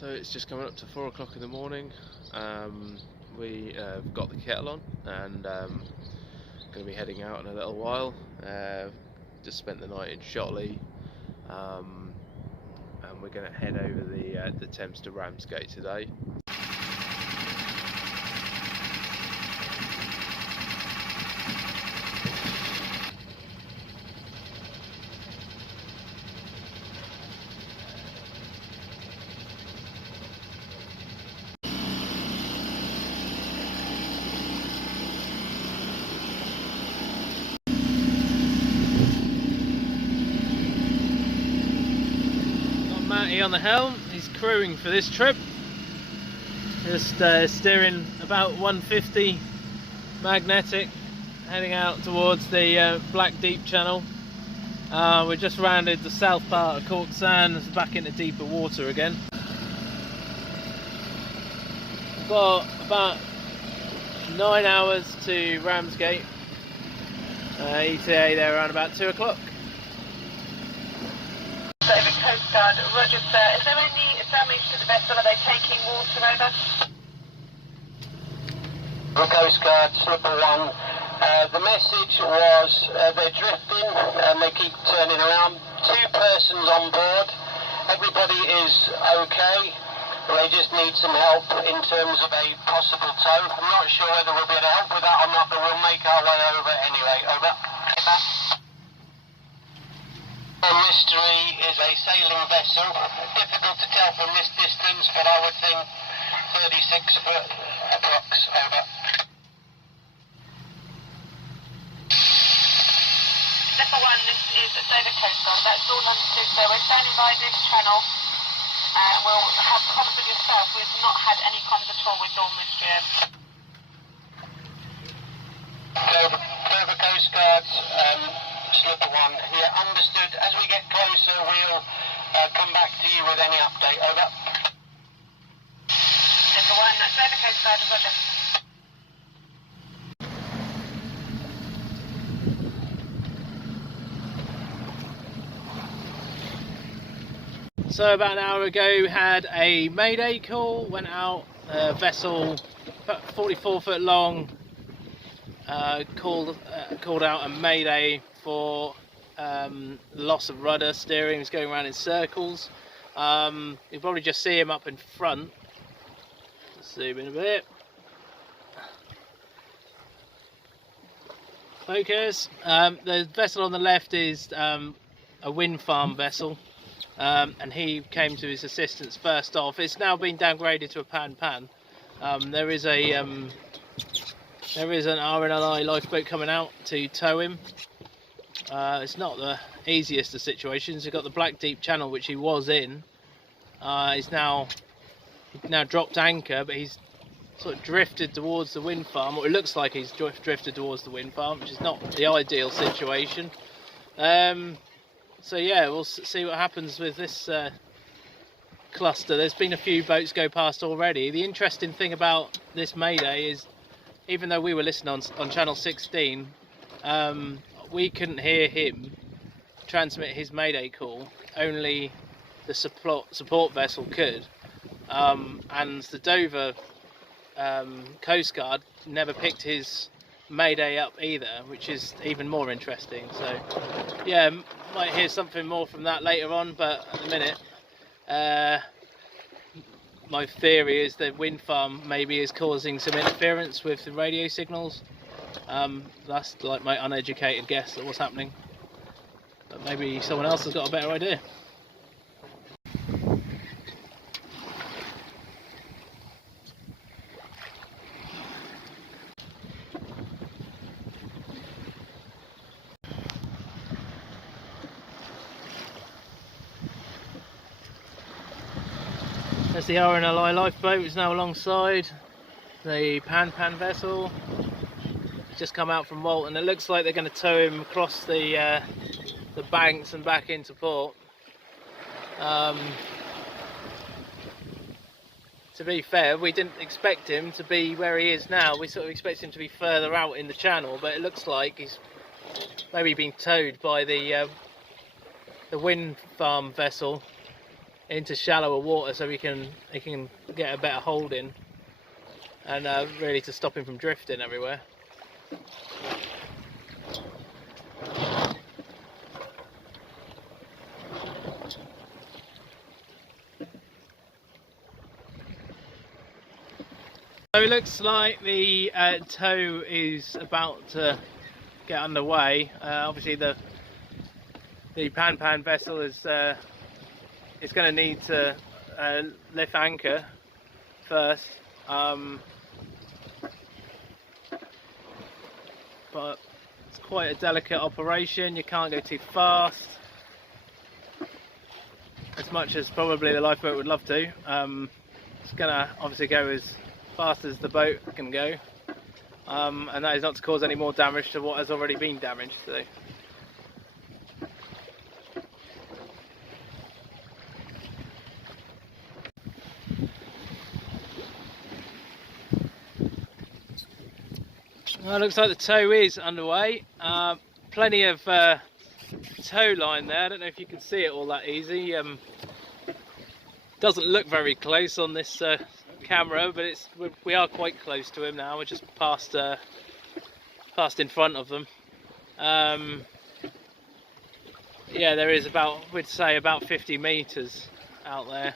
So it's just coming up to 4 o'clock in the morning. We have got the kettle on and going to be heading out in a little while. Just spent the night in Shotley, and we're going to head over the Thames to Ramsgate today. Matty on the helm, he's crewing for this trip, just steering about 150 magnetic, heading out towards the Black Deep Channel. We just rounded the south part of Cork Sands back into deeper water again. We've got about 9 hours to Ramsgate, ETA there around about 2 o'clock. Over Coast Guard, roger sir. Is there any damage to the vessel? Are they taking water over? Coast Guard, Slipper 1. The message was they're drifting and they keep turning around. 2 persons on board. Everybody is okay. They just need some help in terms of a possible tow. I'm not sure whether we'll be able to help with that or not, but we'll make our way over anyway. Over. Mystery is a sailing vessel. Difficult to tell from this distance, but I would think 36 foot approx. Over. Slipper 1, this is Dover Coast Guard. That's all understood. So we're standing by this channel. We'll have comms with yourself. We've not had any comms at all with Dawn Mystery. Dover Coast Guard. Slipper 1, yeah, understood. As we get closer, we'll come back to you with any update. Over. Slipper 1, that's Dover Coast Guard, roger. So about an hour ago, had a mayday call, went out, vessel 44 foot long, called out a mayday for loss of rudder steering. He's going around in circles. You'll probably just see him up in front. Let's zoom in a bit. Focus. The vessel on the left is a wind farm vessel, and he came to his assistance first off. It's now been downgraded to a pan-pan. There is an RNLI lifeboat coming out to tow him. It's not the easiest of situations. You've got the Black Deep Channel, which he was in. He's now dropped anchor, but he's sort of drifted towards the wind farm, or it looks like he's drifted towards the wind farm, which is not the ideal situation. So yeah, we'll see what happens with this cluster. There's been a few boats go past already. The interesting thing about this mayday is, even though we were listening on channel 16, we couldn't hear him transmit his mayday call. Only the support vessel could, and the Dover Coast Guard never picked his mayday up either, which is even more interesting. So yeah, might hear something more from that later on, but at the minute my theory is the wind farm maybe is causing some interference with the radio signals. That's like my uneducated guess at what's happening, but maybe someone else has got a better idea. There's the RNLI lifeboat, is now alongside the pan-pan vessel. Just come out from Walton. It looks like they're going to tow him across the banks and back into port. To be fair, we didn't expect him to be where he is now. We sort of expect him to be further out in the channel, but it looks like he's maybe been towed by the wind farm vessel into shallower water so he can get a better hold in, and really to stop him from drifting everywhere. So it looks like the tow is about to get underway. Obviously the pan vessel is going to need to lift anchor first, but it's quite a delicate operation. You can't go too fast, as much as probably the lifeboat would love to. It's going to obviously go as fast as the boat can go, and that is not to cause any more damage to what has already been damaged. So. Well, it looks like the tow is underway. Plenty of tow line there. I don't know if you can see it all that easy. Doesn't look very close on this camera, but we are quite close to him now. We're just past in front of them. Yeah, there is we'd say about 50 meters out there.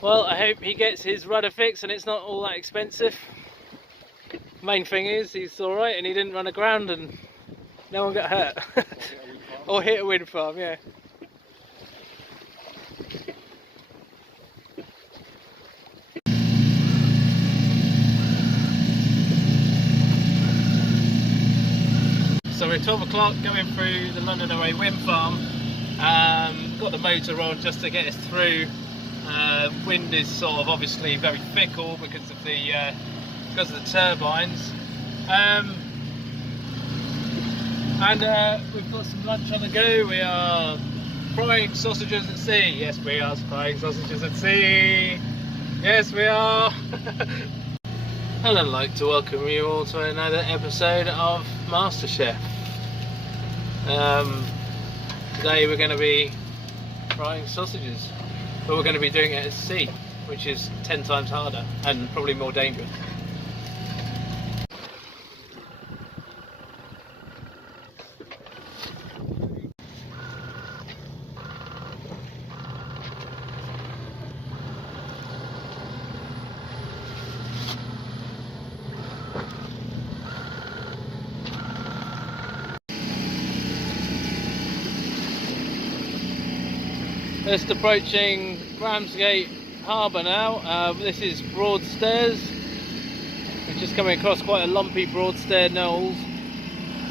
Well, I hope he gets his rudder fixed and it's not all that expensive. Main thing is he's alright and he didn't run aground and no one got hurt. Or hit a wind farm, yeah. So we're at 12 o'clock going through the London Array wind farm. Got the motor on just to get us through. Wind is sort of obviously very fickle because of the turbines, and we've got some lunch on the go. We are frying sausages at sea. Yes, we are frying sausages at sea. Yes, we are. And I'd like to welcome you all to another episode of MasterChef. Today we're going to be frying sausages. But we're going to be doing it at sea, which is 10 times harder and probably more dangerous. Just approaching Ramsgate Harbour now. This is Broadstairs. We're just coming across quite a lumpy Broadstair knolls.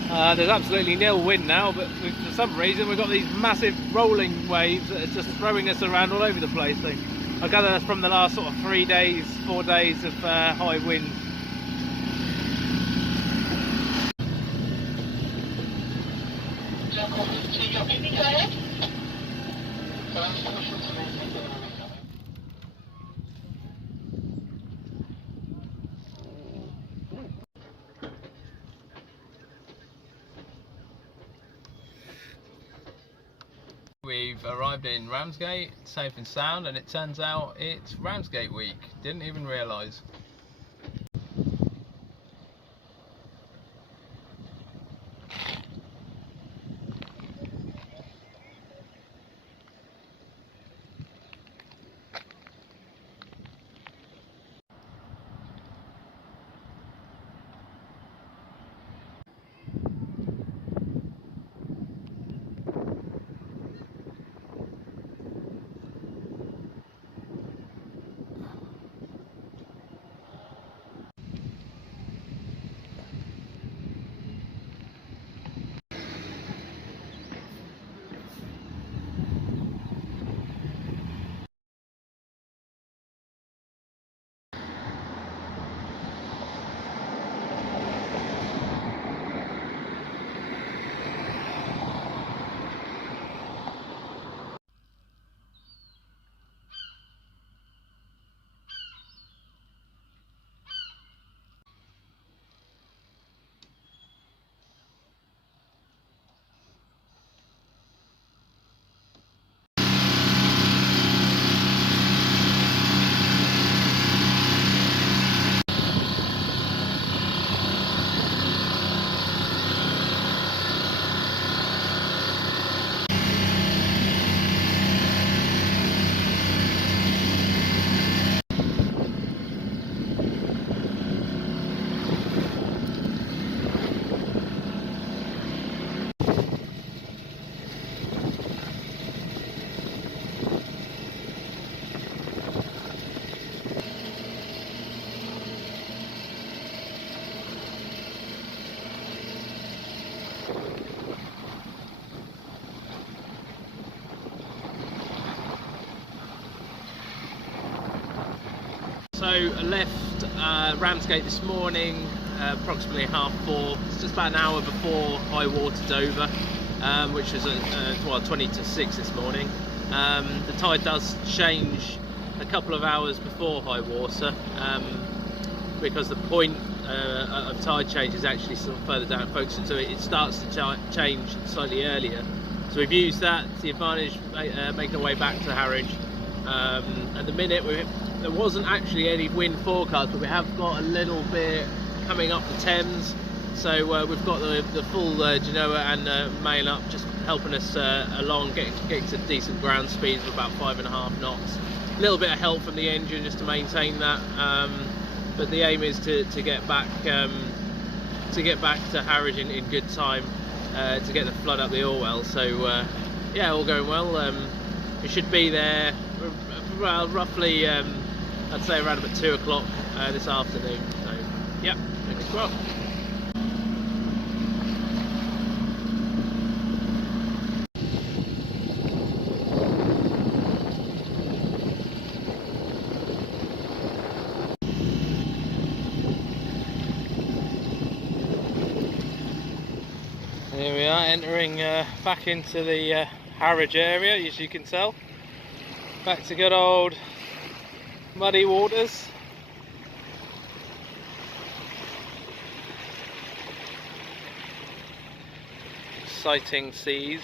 There's absolutely nil wind now, but for some reason we've got these massive rolling waves that are just throwing us around all over the place. So I gather that's from the last sort of 4 days of high wind. We've arrived in Ramsgate, safe and sound, and it turns out it's Ramsgate week. Didn't even realise. left Ramsgate this morning approximately 4:30. It's just about an hour before high water Dover, which was well 20 to 6 this morning. The tide does change a couple of hours before high water, because the point of tide change is actually sort of further down Folkestone, so it starts to change slightly earlier. So we've used that to the advantage, making our way back to Harwich. At the minute there wasn't actually any wind forecast, but we have got a little bit coming up the Thames, so we've got the full Genoa and mail up, just helping us along, getting to decent ground speeds of about 5.5 knots. A little bit of help from the engine just to maintain that, but the aim is to get back to Harwich in good time to get the flood up the Orwell. So yeah, all going well. We should be there roughly I'd say around about 2 o'clock this afternoon. So yeah, fingers crossed. Here we are, entering back into the Harwich area, as you can tell. Back to good old muddy waters. Sighting seas.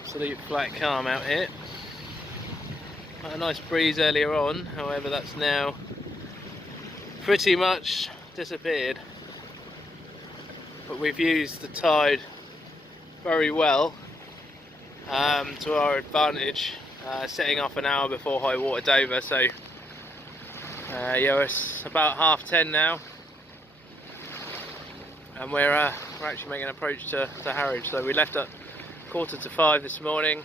Absolute flat calm out here. Had a nice breeze earlier on, however that's now pretty much disappeared. But we've used the tide very well to our advantage, setting off an hour before high water Dover. So yeah, it's about 10:30 now, and we're actually making an approach to Harwich. So we left at 4:45 this morning.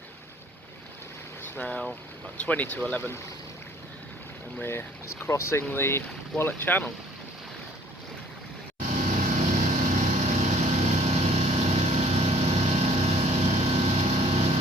It's now about 20 to 11, and we're just crossing the Wallet Channel.